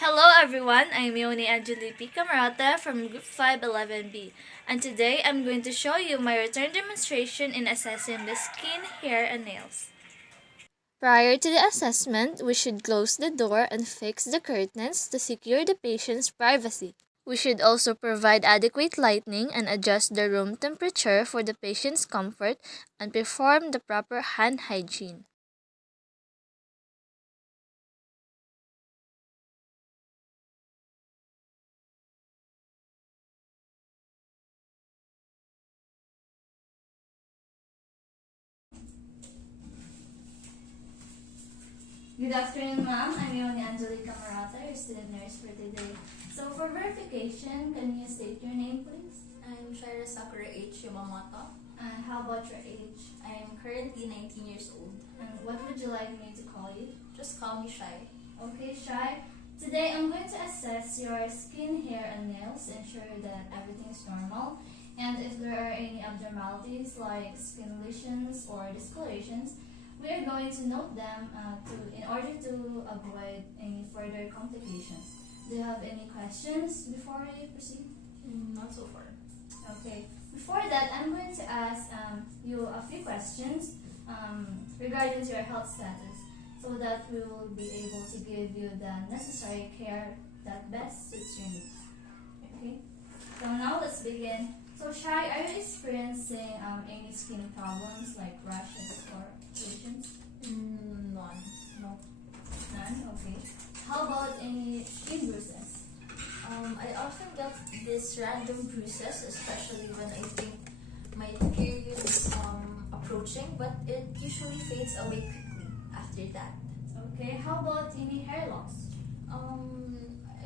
Hello everyone, I'm Yoni Angelipi Camarata from Group 511B, and today I'm going to show you my return demonstration in assessing the skin, hair, and nails. Prior to the assessment, we should close the door and fix the curtains to secure the patient's privacy. We should also provide adequate lighting and adjust the room temperature for the patient's comfort and perform the proper hand hygiene. Good afternoon, ma'am. I'm Yoni Angelica Camarata, your student nurse for today. So for verification, can you state your name, please? I'm Shira Sakura H. Yamamoto. And how about your age? I am currently 19 years old. And what would you like me to call you? Just call me Shy. Okay, Shy. Today I'm going to assess your skin, hair, and nails, ensure that everything is normal. And if there are any abnormalities like skin lesions or discolorations, we are going to note them in order to avoid any further complications. Do you have any questions before we proceed? Not so far. Okay. Before that, I'm going to ask you a few questions regarding to your health status so that we will be able to give you the necessary care that best suits your needs. Okay? So now let's begin. So Shy, are you experiencing any skin problems like rashes or lesions? None. No. None? Okay. How about any skin bruises? I often get these random bruises, especially when I think my period is approaching, but it usually fades away quickly after that. Okay. How about any hair loss?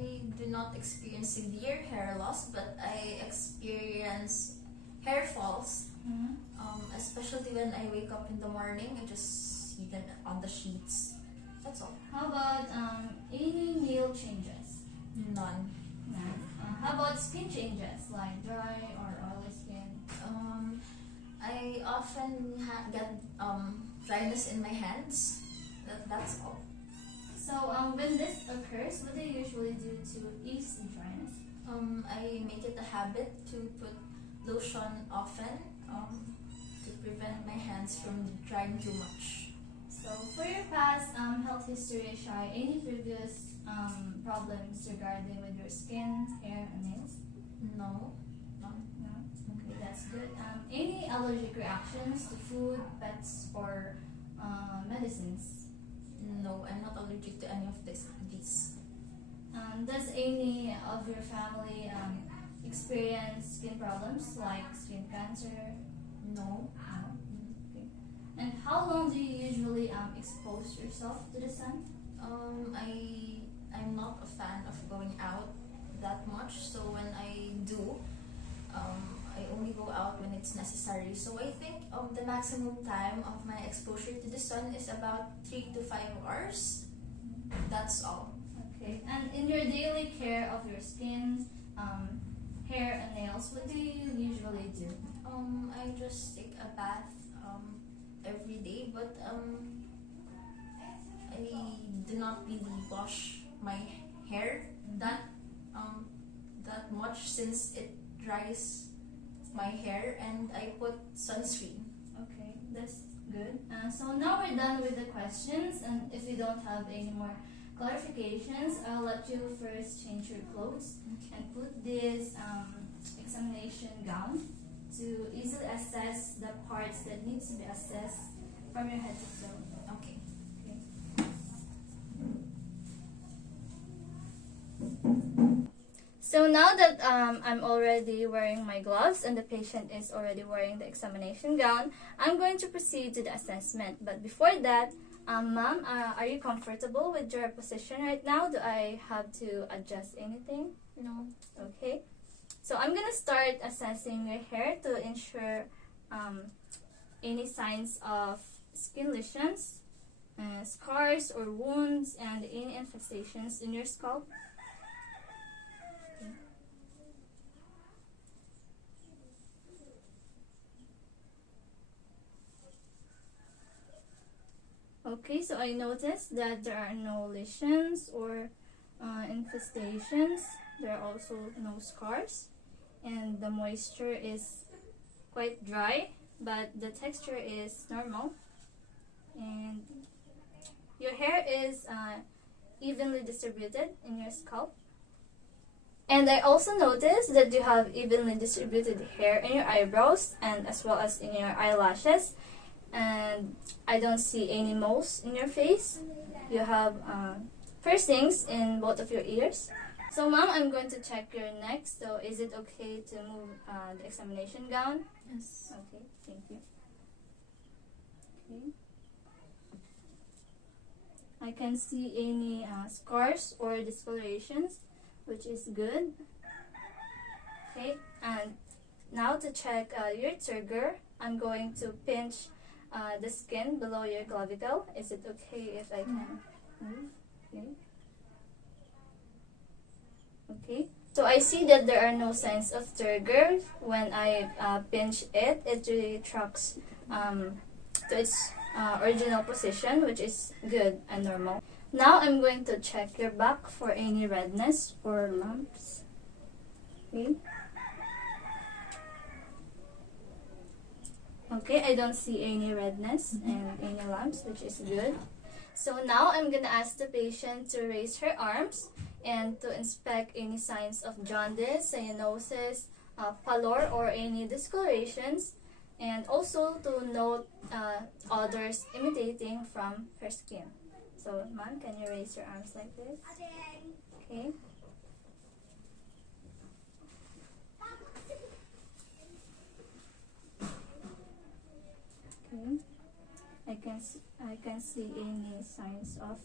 I do not experience severe hair loss, but I experience hair falls. Especially when I wake up in the morning and just see them on the sheets. That's all. How about any nail changes? None. None. How about skin changes like dry or oily skin? I often get dryness in my hands. That's all. So when this occurs, what do you usually do to ease the dryness? I make it a habit to put lotion often to prevent my hands from drying too much. So for your past health history, Shy, any previous problems regarding with your skin, hair, and nails? No. None. No? Okay, that's good. Any allergic reactions to food, pets, or medicines? No, I'm not allergic to any of these. Does any of your family experience skin problems like skin cancer? No. No. Okay. And how long do you usually expose yourself to the sun? I'm not a fan of going out that much, so when I do, I only go out when it's necessary. So I think the maximum time of my exposure to the sun is about 3 to 5 hours. That's all. Okay. And in your daily care of your skin, hair, and nails, what do you usually do? I just take a bath every day, but I do not really wash my hair that much since it dries my hair, and I put sunscreen. Okay, that's good. So now we're done with the questions, and if you don't have any more clarifications, I'll let you first change your clothes and put this examination gown to easily assess the parts that needs to be assessed from your head to toe. Okay. So now that I'm already wearing my gloves and the patient is already wearing the examination gown, I'm going to proceed to the assessment. But before that, ma'am, are you comfortable with your position right now? Do I have to adjust anything? No. Okay. So I'm going to start assessing your hair to ensure any signs of skin lesions, scars or wounds, and any infestations in your scalp. Okay, so I noticed that there are no lesions or manifestations. There are also no scars, and the moisture is quite dry, but the texture is normal, and your hair is evenly distributed in your scalp. And I also noticed that you have evenly distributed hair in your eyebrows and as well as in your eyelashes. And I don't see any moles in your face. You have piercings in both of your ears. So ma'am, I'm going to check your neck. So is it okay to move the examination gown? Yes. Okay, thank you. Okay. I can see any scars or discolorations, which is good. Okay, and now to check your trigger, I'm going to pinch the skin below your clavicle. Is it okay if I can move? Okay. Okay. So I see that there are no signs of trigger. When I pinch it, it really tracks to its original position, which is good and normal. Now I'm going to check your back for any redness or lumps. Okay. Okay, I don't see any redness and any lumps, which is good. So now I'm gonna ask the patient to raise her arms and to inspect any signs of jaundice, cyanosis, pallor, or any discolorations, and also to note odors emanating from her skin. So, ma'am, can you raise your arms like this? Okay. Okay. I can see any signs of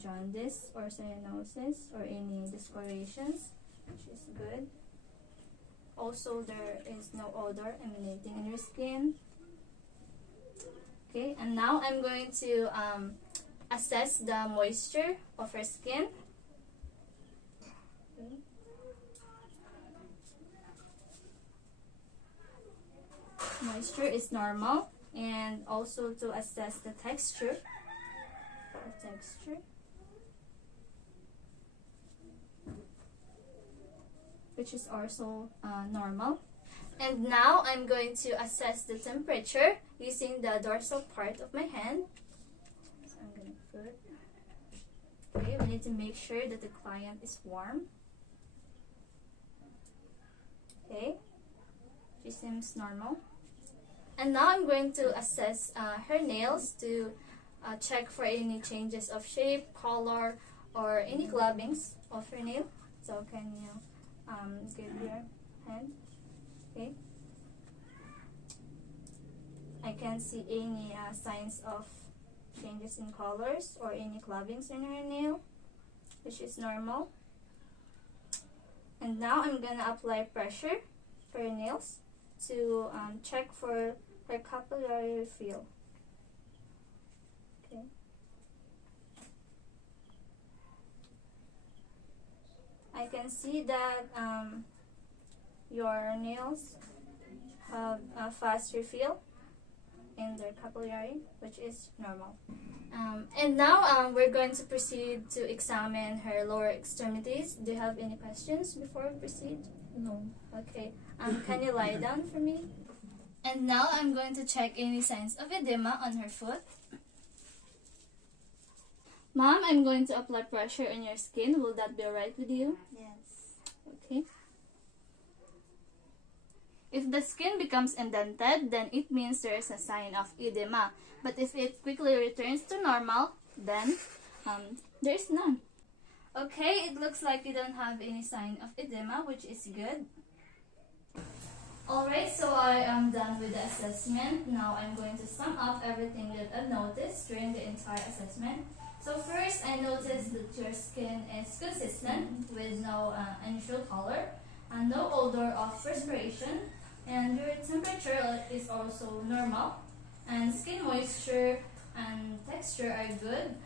jaundice or cyanosis or any discolorations, which is good. Also, there is no odor emanating in your skin. Okay, and now I'm going to assess the moisture of her skin. Okay. Moisture is normal, and also to assess the texture. Which is also normal. And now I'm going to assess the temperature using the dorsal part of my hand. So I'm going to put. Okay, we need to make sure that the client is warm. Okay, she seems normal. And now I'm going to assess her nails to check for any changes of shape, color, or any clubbings of her nail. So can you give your hand? Okay. I can't see any signs of changes in colors or any clubbings in her nail, which is normal. And now I'm gonna apply pressure for her nails to check for her capillary feel. Okay. I can see that your nails have a fast refill in their capillary, which is normal. And now we're going to proceed to examine her lower extremities. Do you have any questions before we proceed? No. Okay. Can you lie down for me? And now I'm going to check any signs of edema on her foot. Ma'am, I'm going to apply pressure on your skin. Will that be alright with you? Yes. Okay. If the skin becomes indented, then it means there is a sign of edema. But if it quickly returns to normal, then there is none. Okay, it looks like you don't have any sign of edema, which is good. Alright, so I am done with the assessment. Now I'm going to sum up everything that I've noticed during the entire assessment. So first, I noticed that your skin is consistent with no unusual color and no odor of perspiration, and your temperature is also normal, and skin moisture and texture are good.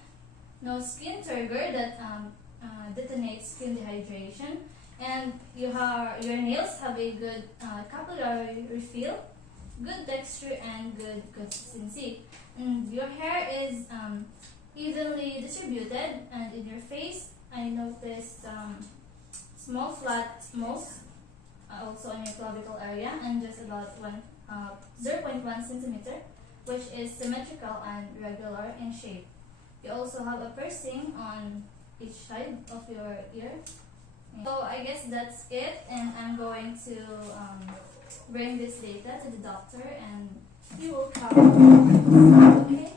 No skin turgor that detonates skin dehydration, and your nails have a good capillary refill, good texture, and good consistency. And your hair is evenly distributed, and in your face, I noticed small flat moles also on your clavicle area, and just about 0.1 centimeter, which is symmetrical and regular in shape. You also have a piercing on each side of your ear. So I guess that's it, and I'm going to bring this data to the doctor, and he will cover. Okay.